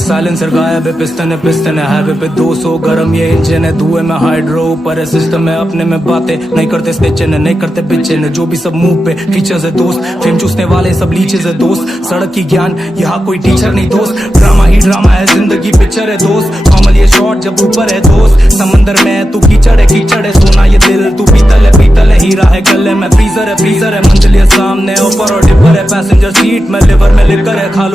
silencer गायब है, piston है हाईवे पे 200 गरम ये इंजन है, धुएं में हाइड्रो ऊपर है सिस्टम है, अपने में बातें नहीं करते स्टेचन है, नहीं करते पिचन है, जो भी सब मुंह पे फीचर्स है दोस्त, फेम चूसने वाले सब लीचेस है दोस्त, सड़क की ज्ञान यहाँ कोई टीचर नहीं दोस्त, ड्रामा ही ड्रामा है जिंदगी पिक्चर है दोस्त, नॉर्मल ये शॉट जब ऊपर है दोस्त, समंदर में तू कीचड़ है सोना ये दिल तू पीतल है हीरा है गले में फ्रीजर है मंजिल ये सामने ऊपर और डिपर है, पैसेंजर सीट में लिवर में लिकर है, खा लो